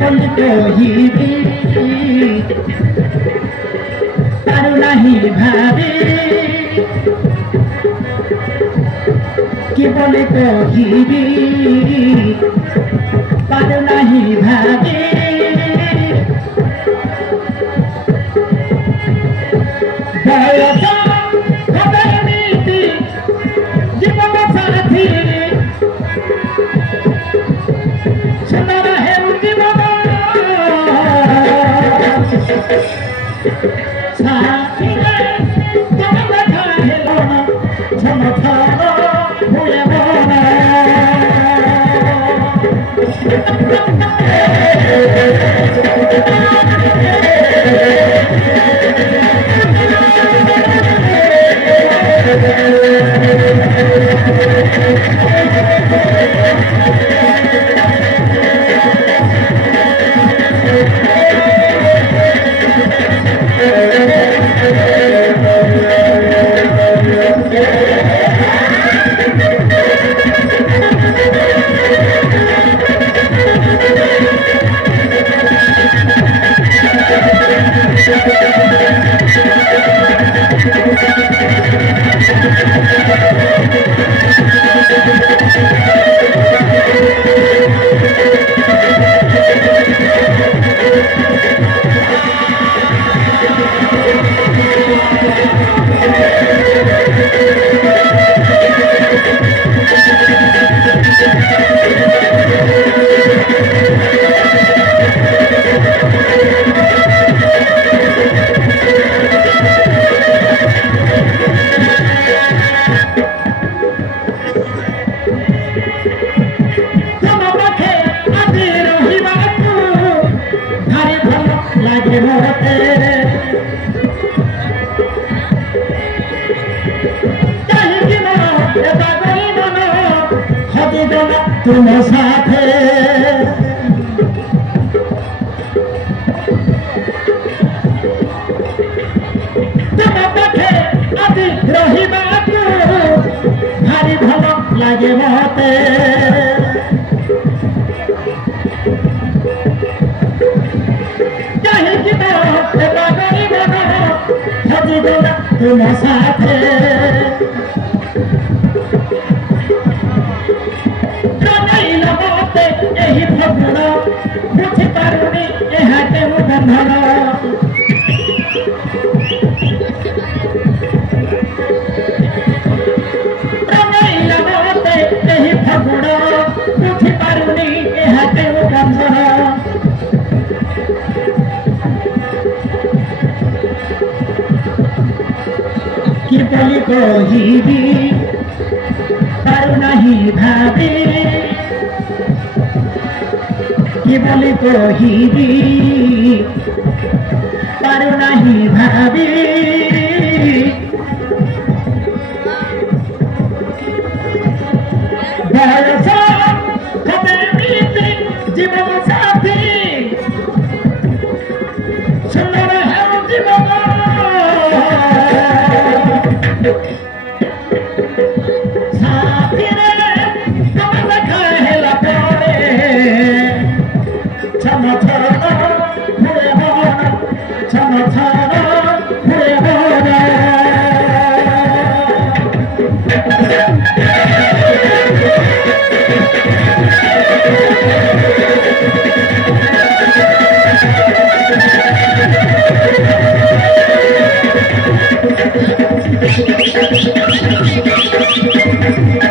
बोली कहिबी पारू नहीं भाभी कि बोली कहिबी पारू नहीं भाभी तुम साथे तुम पाखे आदि रहिबाकु भारी भल लागे मते काहेकि एबा गरीब हजी देना तुम साथे बुझी पारुनी यहाँ के बंधन फगुण बुझी पारुनी यहाँ के बंधन कि बोली कहिबी पारु नहीं भाभी कि बोली कहिबी पारू नहीं भाभी जीवन साथी सुंदर है जीवन Thank you.